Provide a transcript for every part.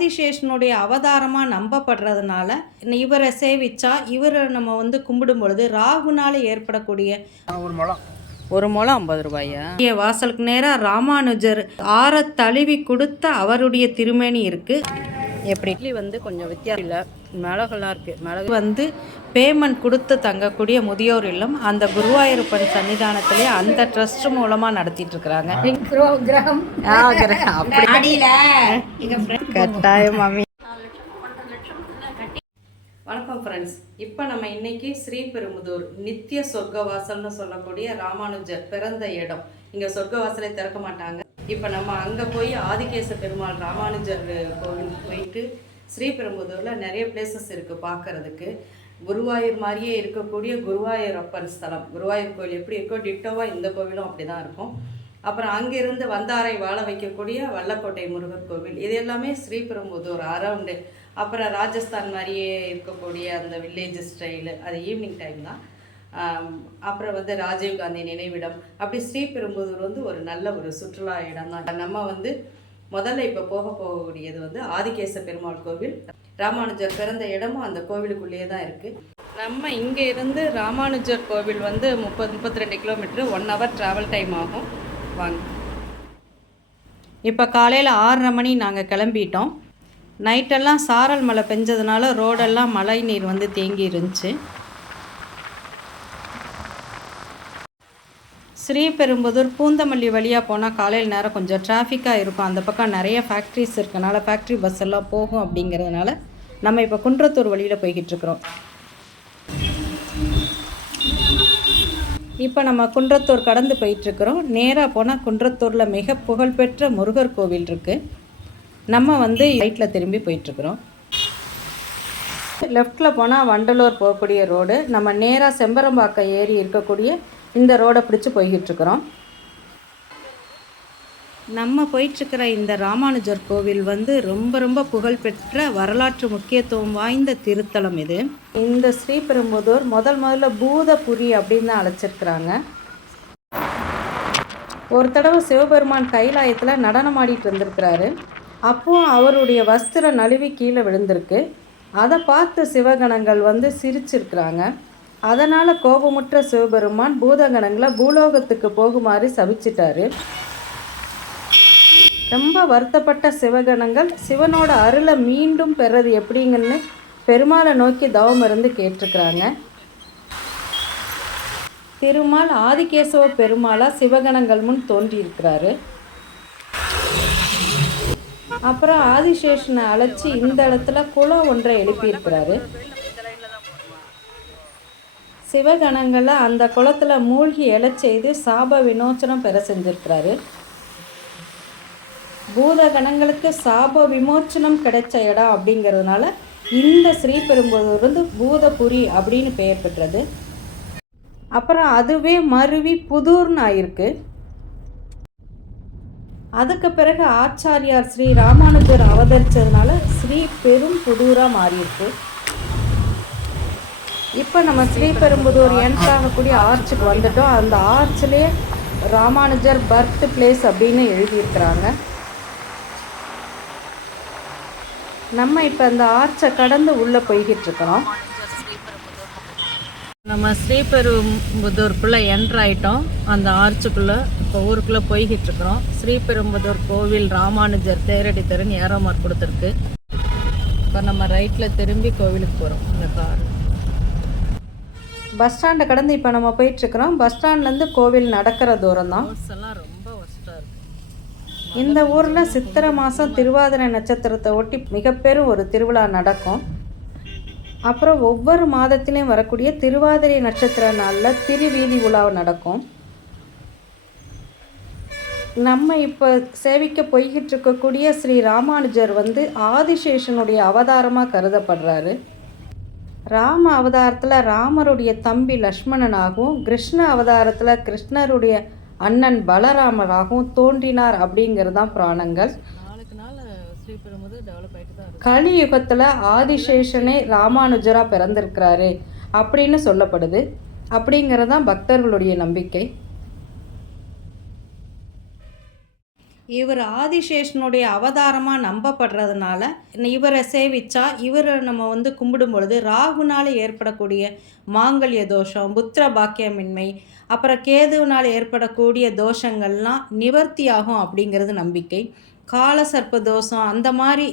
ஆதிசேஷனுடைய அவதாரமாக நம்பப்படுறதுனால இவரை சேவிச்சா இவரை நம்ம கும்பிடும் பொழுது ராகுனால ஏற்படக்கூடிய ஒரு முழம் 50 ரூபாயா? வாசலுக்கு நேராக ராமானுஜர் ஆற தழுவி கொடுத்த அவருடைய திருமேனி இருக்குது. எப்படி இட்லி கொஞ்சம் வித்தியாசம் இல்லை, மிளகுலாம் இருக்குது. மிளகு பேமெண்ட் கொடுத்து தங்கக்கூடிய முதியோர் இல்லம் அந்த குருவாயூரப்பன் சன்னிதானத்திலே அந்த ட்ரஸ்ட் மூலமாக நடத்திட்டு இருக்கிறாங்க. கட்டாயம் மாமி. வணக்கம் ஃப்ரெண்ட்ஸ். இப்போ நம்ம இன்னைக்கு ஸ்ரீபெரும்புதூர் நித்திய சொர்க்கவாசல்னு சொல்லக்கூடிய ராமானுஜர் பிறந்த இடம். இங்கே சொர்க்கவாசலை திறக்க மாட்டாங்க. இப்போ நம்ம அங்கே போய் ஆதிகேச பெருமாள் ராமானுஜர் கோவில் போயிட்டு ஸ்ரீபெரும்புதூரில் நிறைய பிளேசஸ் இருக்குது பார்க்கறதுக்கு. குருவாயூர் மாதிரியே இருக்கக்கூடிய குருவாயூரப்பன் ஸ்தலம், குருவாயூர் கோவில் எப்படி இருக்கோ டிட்டோவாக இந்த கோவிலும் அப்படி தான் இருக்கும். அப்புறம் அங்கேருந்து வந்தாரை வாழ வைக்கக்கூடிய வல்லக்கோட்டை முருகர் கோவில், இது எல்லாமே ஸ்ரீபெரும்புதூர் அரவுண்டு. அப்புறம் ராஜஸ்தான் மாதிரியே இருக்கக்கூடிய அந்த வில்லேஜ் ஸ்டைலு, அது ஈவினிங் டைம் தான். அப்புறம் ராஜீவ்காந்தி நினைவிடம், அப்படி ஸ்ரீபெரும்புதூர் ஒரு நல்ல ஒரு சுற்றுலா இடம் தான். நம்ம முதல்ல இப்போ போகக்கூடியது ஆதிகேச பெருமாள் கோவில். ராமானுஜர் பிறந்த இடமும் அந்த கோவிலுக்குள்ளேயே தான் இருக்குது. நம்ம இங்கே இருந்து ராமானுஜர் கோவில் 32 கிலோமீட்டர், 1 ஹவர் ட்ராவல் டைம் ஆகும். வாங்க. இப்போ காலையில் 6:30 மணி நாங்கள் கிளம்பிட்டோம். நைட்டெல்லாம் சாரல் மழை பெஞ்சதுனால ரோடெல்லாம் மழை நீர் தேங்கி இருந்துச்சு. ஸ்ரீபெரும்புதூர் பூந்தமல்லி வழியாக போனால் காலையில் நேரம் கொஞ்சம் டிராஃபிக்காக இருக்கும். அந்த பக்கம் நிறைய ஃபேக்ட்ரிஸ் இருக்கனால ஃபேக்ட்ரி பஸ் எல்லாம் போகும். அப்படிங்கிறதுனால நம்ம இப்போ குன்றத்தூர் வழியில் போய்கிட்டு இருக்கிறோம். இப்போ நம்ம குன்றத்தூர் கடந்து போயிட்டுருக்குறோம். நேராக போனால் குன்றத்தூரில் மிக புகழ்பெற்ற முருகர் கோவில் இருக்குது. நம்ம ரைட்டில் திரும்பி போயிட்டுருக்குறோம். லெஃப்டில் போனால் வண்டலூர் போகக்கூடிய ரோடு. நம்ம நேராக செம்பரம்பாக்கம் ஏறி இருக்கக்கூடிய இந்த ரோடை பிடிச்சி போய்கிட்டுருக்குறோம். நம்ம போயிட்டுருக்கிற இந்த ராமானுஜர் கோவில் ரொம்ப ரொம்ப புகழ்பெற்ற வரலாற்று முக்கியத்துவம் வாய்ந்த திருத்தலம் இது. இந்த ஸ்ரீபெரும்புதூர் முதல்ல பூதபுரி அப்படின்னு தான் அழைச்சிருக்கிறாங்க. ஒரு தடவை சிவபெருமான் கைலாயத்தில் நடனம் ஆடிட்டு இருந்திருக்கிறாரு. அப்போது அவருடைய வஸ்திரம் நழுவி கீழே விழுந்திருக்கு. அதை பார்த்து சிவகணங்கள் சிரிச்சிருக்கிறாங்க. அதனால் கோபமுற்ற சிவபெருமான் பூதகணங்களை பூலோகத்துக்கு போகுமாறு சபிச்சிட்டாரு. ரொம்ப வருத்தப்பட்ட சிவகணங்கள் சிவனோட அருளை மீண்டும் பெறது எப்படிங்கன்னு பெருமாளை நோக்கி தவம் இருந்து கேட்டிருக்கிறாங்க. திருமால் ஆதிகேசவ பெருமாளாக சிவகணங்கள் முன் தோன்றியிருக்கிறாரு. அப்புறம் ஆதிசேஷனை அழைச்சி இந்த இடத்துல குளம் ஒன்றை எழுப்பியிருக்கிறாரு. சிவகணங்களை அந்த குளத்தில் மூழ்கி எழச் செய்து சாப விமோச்சனம் பெற செஞ்சிருக்கிறாரு. பூதகணங்களுக்கு சாப விமோச்சனம் கிடைச்ச இடம் அப்படிங்கிறதுனால இந்த ஸ்ரீபெரும்புதூர் பூதபுரி அப்படின்னு பெயர் பெற்றது. அப்புறம் அதுவே மருவி புதூர்னு ஆயிருக்கு. அதுக்கு பிறகு ஆச்சாரியார் ஸ்ரீ ராமானுஜர் அவதரித்ததுனால ஸ்ரீ பெரும்புதூராக மாறியிருக்கு. இப்போ நம்ம ஸ்ரீபெரும்புதூர் என்ட்ராகக்கூடிய ஆர்ச்சுக்கு வந்துட்டோம். அந்த ஆர்ச்சிலே ராமானுஜர் பர்த் பிளேஸ் அப்படின்னு எழுதியிருக்கிறாங்க. நம்ம இப்போ அந்த ஆர்ச்சை கடந்து உள்ளே போய்கிட்டு இருக்கிறோம். நம்ம ஸ்ரீபெரும்புதூருக்குள்ளே என்ட்ராயிட்டோம். அந்த ஆர்ச்சுக்குள்ளே இப்போ ஊருக்குள்ளே போய்கிட்டு இருக்கிறோம். ஸ்ரீபெரும்புதூர் கோவில் ராமானுஜர் தேரடி தெருன்னு ஏரோ மார்க் கொடுத்துருக்கு. இப்போ நம்ம ரைட்டில் திரும்பி கோவிலுக்கு போகிறோம். இந்த கார் பஸ் ஸ்டாண்டை கடந்து இப்போ நம்ம போயிட்டுருக்குறோம். பஸ் ஸ்டாண்ட்லேருந்து கோவில் நடக்கிற தூரம் தான். எல்லாம் ரொம்ப ஒஸ்ட்டாக இருக்குது. இந்த ஊரில் சித்திரை மாதம் திருவாதிரை நட்சத்திரத்தை ஒட்டி மிகப்பெரும் ஒரு திருவிழா நடக்கும். அப்புறம் ஒவ்வொரு மாதத்திலையும் வரக்கூடிய திருவாதிரை நட்சத்திர நாளில் திருவீதி உலா நடக்கும். நம்ம இப்போ சேவிக்க போய்கிட்டு இருக்கக்கூடிய ஸ்ரீ ராமானுஜர் ஆதிசேஷனுடைய அவதாரமாக கருதப்படுறாரு. ராம அவதாரத்தில் ராமருடைய தம்பி லக்ஷ்மணனாகவும், கிருஷ்ண அவதாரத்தில் கிருஷ்ணருடைய அண்ணன் பலராமராகவும் தோன்றினார் அப்படிங்கிறது தான் புராணங்கள். கலியுகத்தில் ஆதிசேஷனே ராமானுஜராக பிறந்திருக்கிறாரு அப்படின்னு சொல்லப்படுது. அப்படிங்கிறது தான் பக்தர்களுடைய நம்பிக்கை. இவர் ஆதிசேஷனுடைய அவதாரமாக நம்பப்படுறதுனால இவரை சேவிச்சா இவரை நம்ம கும்பிடும் பொழுது ராகுனால் ஏற்படக்கூடிய மாங்கல்ய தோஷம், புத்திர பாக்கியமின்மை, அப்புறம் கேதுவினால் ஏற்படக்கூடிய தோஷங்கள்லாம் நிவர்த்தியாகும் அப்படிங்கிறது நம்பிக்கை. காலசர்ப்ப தோஷம் அந்த மாதிரி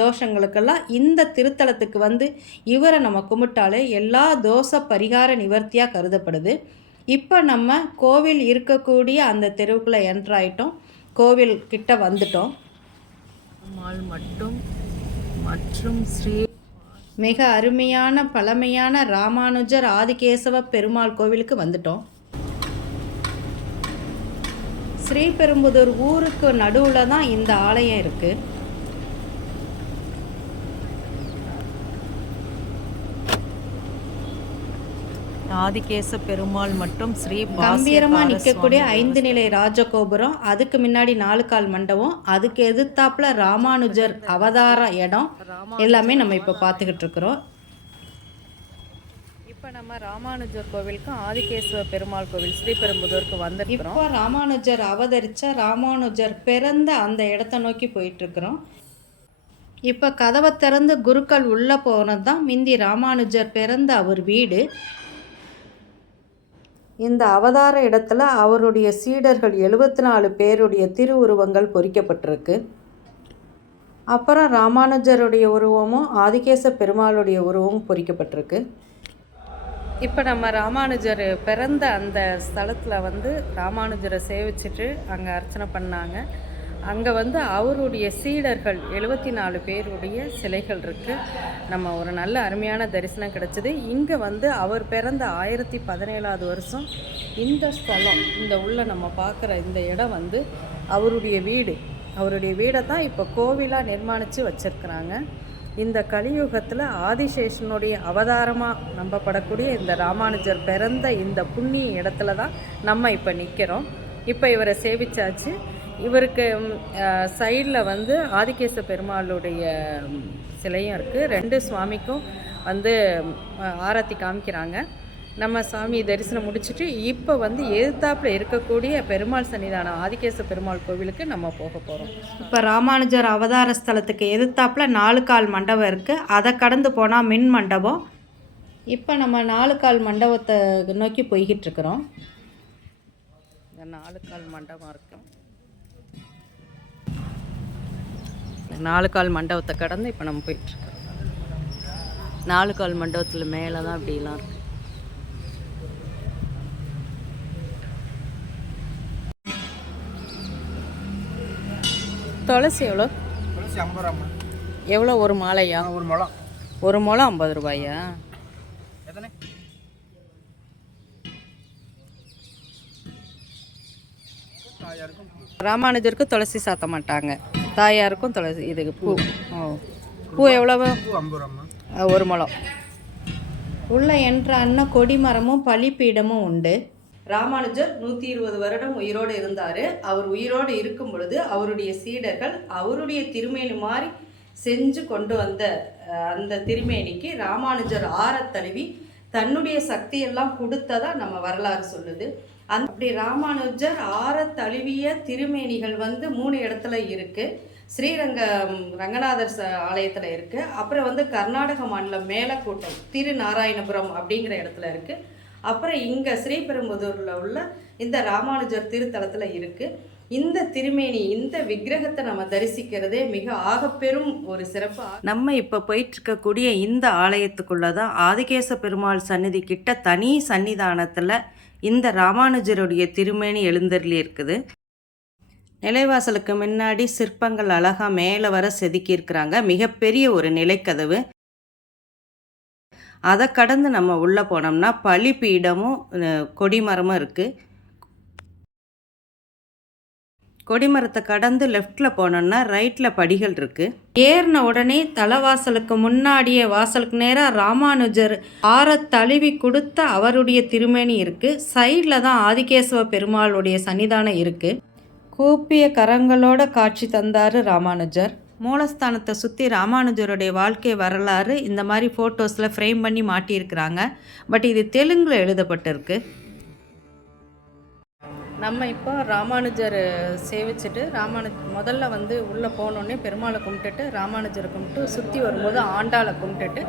தோஷங்களுக்கெல்லாம் இந்த திருத்தலத்துக்கு இவரை நம்ம கும்பிட்டாலே எல்லா தோஷ பரிகார நிவர்த்தியாக கருதப்படுது. இப்போ நம்ம கோவில் இருக்கக்கூடிய அந்த தெருவுக்குள்ளே என்ட்ராயிட்டோம், கோவில் கிட்ட வந்துட்டோம். மற்றும் ஸ்ரீ மிக அருமையான பழமையான ராமானுஜர் ஆதிகேசவ பெருமாள் கோவிலுக்கு வந்துட்டோம். ஸ்ரீபெரும்புதூர் ஊருக்கு நடுவில் தான் இந்த ஆலயம் இருக்குது. ஆதிகேச பெருமாள் மற்றும் ஸ்ரீ கம்பீரமாக நிற்கக்கூடிய 5 நிலை ராஜகோபுரம், அதுக்கு முன்னாடி 4 கால் மண்டபம், அதுக்கு எதிர்த்தாப்புல ராமானுஜர் அவதார இடம் எல்லாமே நம்ம இப்போ பார்த்துக்கிட்டு இருக்கிறோம். இப்போ நம்ம ராமானுஜர் கோவிலுக்கும் ஆதிகேசவ பெருமாள் கோவில் ஸ்ரீபெரும்புதூருக்கு வந்துருக்கிறோம். இப்போ ராமானுஜர் அவதரித்த ராமானுஜர் பிறந்த அந்த இடத்த நோக்கி போயிட்டுருக்குறோம். இப்போ கதவை திறந்து குருக்கள் உள்ளே போனது தான் மிந்தி ராமானுஜர் பிறந்த அவர் வீடு. இந்த அவதார இடத்துல அவருடைய சீடர்கள் 74 பேருடைய திருவுருவங்கள் பொறிக்கப்பட்டிருக்கு. அப்புறம் ராமானுஜருடைய உருவமும் ஆதிகேச பெருமாளுடைய உருவமும் பொறிக்கப்பட்டிருக்கு. இப்போ நம்ம ராமானுஜர் பிறந்த அந்த ஸ்தலத்தில் ராமானுஜரை சேவிச்சுட்டு அங்கே அர்ச்சனை பண்ணாங்க. அங்கே அவருடைய சீடர்கள் 74 பேருடைய சிலைகள் இருக்குது. நம்ம ஒரு நல்ல அருமையான தரிசனம் கிடச்சிது. இங்கே அவர் பிறந்த 1017வது வருஷம் இந்த ஸ்தலம், இந்த உள்ள நம்ம பார்க்குற இந்த இடம் அவருடைய வீடு. அவருடைய வீடை தான் இப்போ கோவிலாக நிர்மாணித்து வச்சுருக்குறாங்க. இந்த கலியுகத்தில் ஆதிசேஷனுடைய அவதாரமாக நம்பப்படக்கூடிய இந்த ராமானுஜர் பிறந்த இந்த புண்ணிய இடத்துல தான் நம்ம இப்போ நிற்கிறோம். இப்போ இவரை சேவிச்சாச்சு. இவருக்கு சைடில் ஆதிகேச பெருமாளுடைய சிலையும் இருக்குது. 2 சுவாமிக்கும் ஆரத்தி காமிக்கிறாங்க. நம்ம சாமி தரிசனம் முடிச்சுட்டு இப்போ எதிர்த்தாப்பில் இருக்கக்கூடிய பெருமாள் சன்னிதானம் ஆதிகேச பெருமாள் கோவிலுக்கு நம்ம போக போகிறோம். இப்போ ராமானுஜர் அவதார ஸ்தலத்துக்கு எதிர்த்தாப்பில் 4 கால் மண்டபம் இருக்குது. அதை கடந்து போனால் மின் மண்டபம். இப்போ நம்ம 4 கால் மண்டபத்தை நோக்கி போய்கிட்டு இருக்கிறோம். 4 கால் மண்டபம் இருக்கு. 4 கால் மண்டபத்தை கடந்து இப்போ நம்ம போயிட்டுருக்கோம். 4 கால் மண்டபத்தில் மேலே தான் அப்படிலாம் இருக்குது. துளசி எவ்வளோ? துளசி 50 ரூபா. எவ்வளோ ஒரு மாலையா? ஒரு முழம். ஒரு முழம் 50 ரூபாயா? எத்தனை? ராமானுஜருக்கு துளசி சாத்த மாட்டாங்க, தாயாருக்கும் துளசி. இதுக்கு பூ. பூ எவ்வளவு? ஒரு முழம். உள்ள என்ட்ரான்னா கொடிமரமும் பலிப்பீடமும் உண்டு. ராமானுஜர் 120 வருடம் உயிரோடு இருந்தார். அவர் உயிரோடு இருக்கும் பொழுது அவருடைய சீடர்கள் அவருடைய திருமேனி மாதிரி செஞ்சு கொண்டு வந்த அந்த திருமேனிக்கு ராமானுஜர் ஆரத்தழுவி தன்னுடைய சக்தியெல்லாம் கொடுத்ததா நம்ம வரலாறு சொல்லுது. அப்படி ராமானுஜர் ஆரத்தழுவிய திருமேனிகள் 3 இடத்துல இருக்குது. ரங்கநாதர் ஆலயத்தில் இருக்குது. அப்புறம் கர்நாடக மாநிலம் மேலக்கோட்டை திருநாராயணபுரம் அப்படிங்கிற இடத்துல இருக்குது. அப்புறம் இங்கே ஸ்ரீபெரும்புதூரில் உள்ள இந்த ராமானுஜர் திருத்தலத்தில் இருக்குது. இந்த திருமேனி, இந்த விக்கிரகத்தை நம்ம தரிசிக்கிறதே மிக ஆகப்பெரும் ஒரு சிறப்பு. நம்ம இப்போ போயிட்டுருக்கக்கூடிய இந்த ஆலயத்துக்குள்ளே தான் ஆதிகேச பெருமாள் சந்நிதி கிட்ட தனி சன்னிதானத்தில் இந்த ராமானுஜருடைய திருமேனி எழுந்தருளி இருக்குது. நிலைவாசலுக்கு முன்னாடி சிற்பங்கள் அழகாக மேலே வர செதுக்கியிருக்கிறாங்க. மிகப்பெரிய ஒரு நிலைக்கதவு. அதை கடந்து நம்ம உள்ளே போனோம்னா பலிப்பீடமும் கொடிமரமும் இருக்குது. கொடிமரத்தை கடந்து லெஃப்டில் போனோம்னா ரைட்டில் படிகள் இருக்குது. ஏறின உடனே தலைவாசலுக்கு முன்னாடியே வாசலுக்கு நேராக ராமானுஜர் ஆரத்தழுவி கொடுத்த அவருடைய திருமேனி இருக்குது. சைடில் தான் ஆதிகேசவ பெருமாளுடைய சன்னிதானம் இருக்குது. கூப்பிய கரங்களோட காட்சி தந்தார் ராமானுஜர். மூலஸ்தானத்தை சுற்றி ராமானுஜருடைய வாழ்க்கை வரலாறு இந்த மாதிரி ஃபோட்டோஸில் ஃப்ரேம் பண்ணி மாட்டியிருக்கிறாங்க. பட் இது தெலுங்கில் எழுதப்பட்டிருக்கு. நம்ம இப்போ ராமானுஜர் சேவிச்சுட்டு முதல்ல வந்து உள்ளே போனோடனே பெருமாளை கும்பிட்டுட்டு ராமானுஜரை கும்பிட்டு சுற்றி வரும்போது ஆண்டாளை கும்பிட்டுட்டு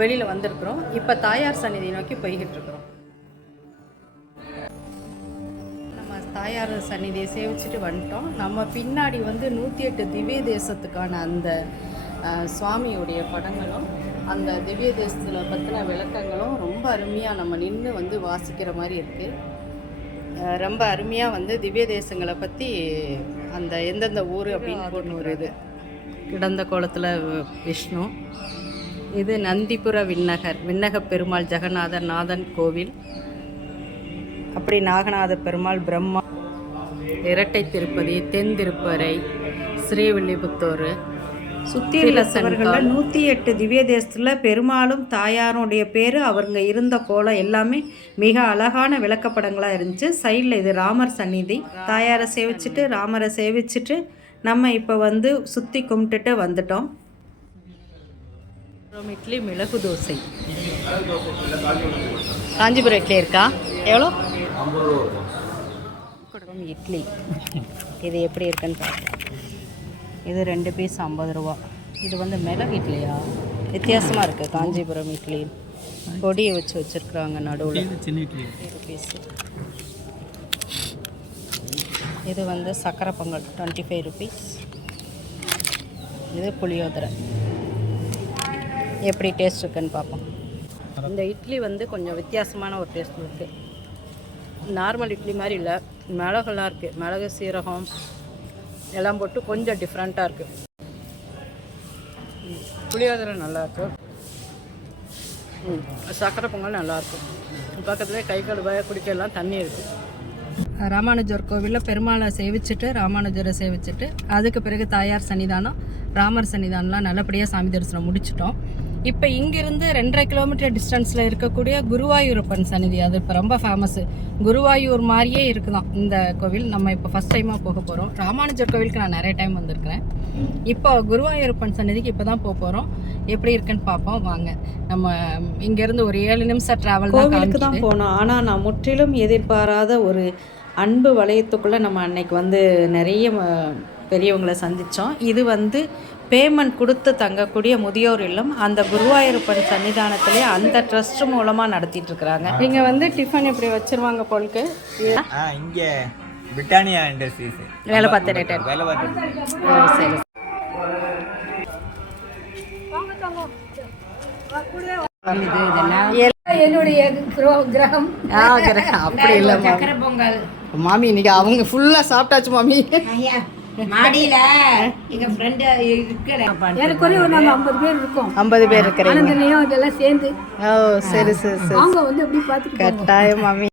வெளியில் வந்திருக்கிறோம். இப்போ தாயார் சந்நிதி நோக்கி போய்கிட்டு இருக்கிறோம். நம்ம தாயார் சந்நிதியை சேவிச்சுட்டு வந்துட்டோம். நம்ம பின்னாடி வந்து 108 திவ்ய தேசத்துக்கான அந்த சுவாமியுடைய படங்களும் அந்த திவ்ய தேசத்தில் பற்றின விளக்கங்களும் ரொம்ப அருமையாக நம்ம நின்று வந்து வாசிக்கிற மாதிரி இருக்குது. ரொம்ப அருமையாக வந்து திவ்ய தேசங்களை பற்றி அந்த எந்தெந்த ஊர் அப்படின்னு போட்டு ஒரு இது கிடந்த கோலத்தில் விஷ்ணு, இது நந்திபுர விண்ணக பெருமாள் ஜெகநாதர் நாதன் கோவில், அப்படி நாகநாத பெருமாள் பிரம்மா, இரட்டை திருப்பதி, தென் திருப்பறை, ஸ்ரீவில்லிபுத்தூர், சுற்றி உள்ளவர்களில் 108 திவ்ய தேசத்தில் பெருமாளும் தாயாருடைய பேர் அவங்க இருந்த கோலம் எல்லாமே மிக அழகான விளக்கப்படங்களாக இருந்துச்சு. சைடில் இது ராமர் சந்நிதி. தாயாரை சேவிச்சுட்டு ராமரை சேவிச்சுட்டு நம்ம இப்போ வந்து சுற்றி கும்பிட்டுட்டு வந்துட்டோம். இட்லி மிளகு தோசை காஞ்சிபுரம் இட்லி இருக்கா? எவ்வளோ? இட்லி இது எப்படி இருக்குன்னு பார்க்கலாம். இது 2 பீஸ் 50 ரூபா. இது வந்து மிளகு இட்லியா? வித்தியாசமாக இருக்குது. காஞ்சிபுரம் இட்லி பொடியை வச்சு வச்சுருக்குறாங்க நடுவில். பீஸு இது வந்து சக்கரை பொங்கல் 25 ருபீஸ். இது புளியோதரை. எப்படி டேஸ்ட் இருக்குன்னு பார்ப்போம். இந்த இட்லி வந்து கொஞ்சம் வித்தியாசமான ஒரு டேஸ்ட் இருக்குது. நார்மல் இட்லி மாதிரி இல்லை, மிளகுலாம் இருக்குது. மிளகு சீரகம் எல்லாம் போட்டு கொஞ்சம் டிஃப்ரெண்ட்டாக இருக்குது. புளியோதரை நல்லாயிருக்கு. சக்கரை பொங்கல் நல்லாயிருக்கும். பக்கத்துலேயே கை கழுவாய குடிக்கலாம் தண்ணி இருக்குது. ராமானுஜர் கோவிலில் பெருமாளை சேவிச்சுட்டு ராமானுஜரை சேவிச்சுட்டு அதுக்கு பிறகு தாயார் சன்னிதானம், ராமர் சன்னிதானம்லாம் நல்லபடியாக சாமி தரிசனம் முடிச்சிட்டோம். இப்போ இங்கேருந்து 2.5 கிலோமீட்டர் டிஸ்டன்ஸில் இருக்கக்கூடிய குருவாயூரப்பன் சன்னிதி, அது இப்போ ரொம்ப ஃபேமஸ்ஸு. குருவாயூர் மாதிரியே இருக்குதான் இந்த கோவில். நம்ம இப்போ ஃபஸ்ட் டைமாக போக போகிறோம். ராமானுஜர் கோவிலுக்கு நான் நிறைய டைம் வந்திருக்கிறேன். இப்போ குருவாயூரப்பன் சன்னிதிக்கு இப்போ தான் போக போகிறோம். எப்படி இருக்குன்னு பார்ப்போம் வாங்க. நம்ம இங்கேருந்து ஒரு 7 நிமிஷம் ட்ராவல் கோவிலுக்கு தான் போனோம். ஆனால் நான் முற்றிலும் எதிர்பாராத ஒரு அன்பு வளையத்துக்குள்ளே நம்ம அன்னைக்கு வந்து நிறைய பெரியவங்களை சந்தித்தோம். இது வந்து பேமெண்ட் கொடுத்து தங்கக்கூடிய முதியோர் இல்லம். அந்த குருவாயூரப்பன் சன்னிதானத்திலே அந்த ட்ரஸ்ட் மூலமாக நடத்திட்டுருக்குறாங்க. இங்கே வந்து டிஃபன் இப்படி வச்சுருவாங்க போலுக்கு. இங்கே பிரிட்டானியா இண்டஸ்ட்ரீஸ் வேலை பார்த்துட்டேன். வேலை பார்த்து சரி. என்னுடைய கிரகம் அப்படி இல்லை சக்கரை பொங்கல் மாமி. இன்னைக்கு அவங்க ஃபுல்லாக சாப்பிட்டாச்சு மாமி. மாடியில எங்க ஃப்ரெண்ட் இருக்கிறேன். எனக்கு ஒரு நாங்க 50 பேர் இருக்கோம். 50 பேர் இருக்கிறீங்க. இதெல்லாம் சேர்ந்து. ஓ சரி சரி சரி. அவங்க வந்து அப்படி பார்த்துட்டு கட்டாயம் மாமி.